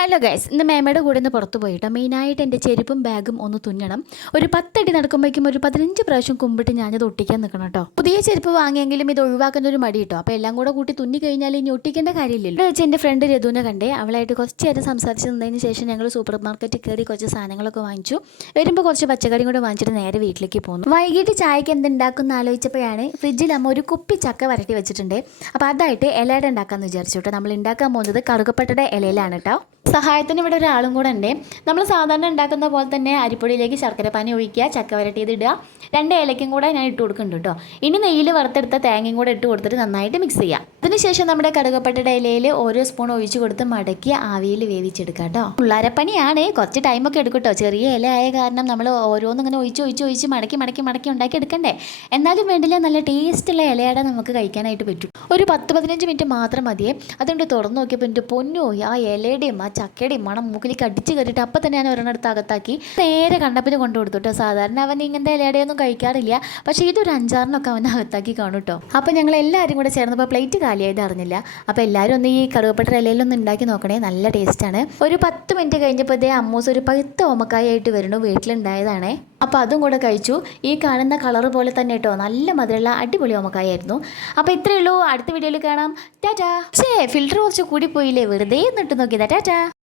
Hello guys, ഇന്ന് മേമയുടെ കൂടെ നിന്ന് പുറത്ത് പോയിട്ടോ. മെയിനായിട്ട് എൻ്റെ ചെരുപ്പും ബാഗും ഒന്ന് തുന്നണം. ഒരു 10 അടി നടക്കുമ്പോഴേക്കും ഒരു 15 പ്രാവശ്യം കുമ്പിട്ട് ഞാനത് ഒട്ടിക്കാൻ നിൽക്കണം കേട്ടോ. പുതിയ ചെരുപ്പ് വാങ്ങിയെങ്കിലും ഇത് ഒഴിവാക്കുന്ന ഒരു മടി കേട്ടോ. അപ്പോൾ എല്ലാം കൂടെ കൂട്ടി തുന്നി കഴിഞ്ഞാൽ ഇനി ഒട്ടിക്കേണ്ട കാര്യമില്ലല്ലോ. ഇവിടെ വെച്ച് എൻ്റെ ഫ്രണ്ട് രതുവിനെ കണ്ടേ. അവളായിട്ട് കുറച്ച് നേരം സംസാരിച്ച് നിന്നതിന് ശേഷം ഞങ്ങൾ സൂപ്പർ മാർക്കറ്റിൽ കയറി കുറച്ച് സാധനങ്ങളൊക്കെ വാങ്ങിച്ചു. വരുമ്പോൾ കുറച്ച് പച്ചക്കറിയും കൂടെ വാങ്ങിച്ചിട്ട് നേരെ വീട്ടിലേക്ക് പോന്നു. വൈകിട്ട് ചായക്ക് എന്തുണ്ടാക്കുമെന്ന് ആലോചിച്ചപ്പോഴാണ് ഫ്രിഡ്ജിൽ അമ്മ ഒരു കുപ്പി ചക്ക വരട്ടി വെച്ചിട്ടുണ്ട്. അപ്പോൾ അതായിട്ട് ഇലയുടെ ഉണ്ടാക്കാമെന്ന് വിചാരിച്ചു കേട്ടോ. നമ്മൾ ഉണ്ടാക്കാൻ പോകുന്നത് കറുകപ്പട്ടയുടെ ഇലയിലാണ് കേട്ടോ. സഹായത്തിന് ഇവിടെ ഒരാളും കൂടെ ഉണ്ട്. നമ്മൾ സാധാരണ ഉണ്ടാക്കുന്ന പോലെ തന്നെ അരിപ്പൊടിയിലേക്ക് ശർക്കര പാനി ഒഴിക്കുക, ചക്ക വരട്ടിയത് ഇടുക, 2 ഏലക്കും കൂടെ ഞാൻ ഇട്ട് കൊടുക്കുന്നുണ്ട് കേട്ടോ. ഇനി നെയ്യിൽ വറുത്തെടുത്ത തേങ്ങയും കൂടെ ഇട്ട് കൊടുത്തിട്ട് നന്നായിട്ട് മിക്സ് ചെയ്യാം. അതിനുശേഷം നമ്മുടെ കടുകപ്പട്ടയുടെ ഇലയിൽ ഓരോ സ്പൂൺ ഒഴിച്ച് കൊടുത്ത് മടക്കി ആവിയിൽ വേവിച്ചെടുക്കുക കേട്ടോ. പിള്ളേരപ്പണിയാണ്, കുറച്ച് ടൈമൊക്കെ എടുക്കും കേട്ടോ. ചെറിയ ഇല ആയ കാരണം നമ്മൾ ഓരോന്നും ഇങ്ങനെ ഒഴിച്ച് മടക്കി ഉണ്ടാക്കി എടുക്കണ്ടേ. എന്നാലും വേണ്ടില്ല, നല്ല ടേസ്റ്റുള്ള ഇലയുടെ നമുക്ക് കഴിക്കാനായിട്ട് പറ്റും. ഒരു 10-15 മിനിറ്റ് മാത്രം മതിയേ. അതുകൊണ്ട് തുറന്നു നോക്കിയപ്പോൾ എൻ്റെ പൊന്നോ, ആ ഇലയുടെയും ആ ചക്കയുടെയും മണം മൂക്കിലേക്ക് അടിച്ച് കയറിയിട്ട് അപ്പം തന്നെ ഞാൻ ഒരെണ്ണടുത്ത് അകത്താക്കി നേരെ കണ്ടപ്പിന് കൊണ്ടു കൊടുത്തു കേട്ടോ. സാധാരണ അവൻ ഇങ്ങനത്തെ ഇലയുടെയൊന്നും കഴിക്കാറില്ല, പക്ഷേ ഇതൊരു 5-6 അവൻ അകത്താക്കി കാണും കേട്ടോ. അപ്പോൾ ഞങ്ങൾ എല്ലാവരും കൂടെ ചേർന്നപ്പോൾ പ്ലേറ്റ് കാലിയായിട്ട് അറിഞ്ഞില്ല. അപ്പോൾ എല്ലാവരും ഒന്ന് ഈ കറുവപ്പട്ട ഇലയിലൊന്ന് ഉണ്ടാക്കി നോക്കണേ, നല്ല ടേസ്റ്റാണ്. ഒരു 10 മിനിറ്റ് കഴിഞ്ഞപ്പോൾ ഇതേ അമ്മൂസ് ഒരു പഴുത്ത ഓമക്കായായിട്ട് വരുന്നു, വീട്ടിലുണ്ടായതാണേ. അപ്പോൾ അതും കൂടെ കഴിച്ചു. ഈ കാണുന്ന കളർ പോലെ തന്നെ കേട്ടോ, നല്ല മധുരമുള്ള അടിപൊളി ഓമക്കായായിരുന്നു. അപ്പോൾ ഇത്രയേ ഉള്ളൂ, അടുത്ത വീഡിയോയിൽ കാണാം. ടാറ്റാ. ഫിൽറ്റർ കുറച്ച് കൂടി പോയില്ലേ, വെറുതെ എന്നിട്ട് നോക്കിയതാ. ടാറ്റാ.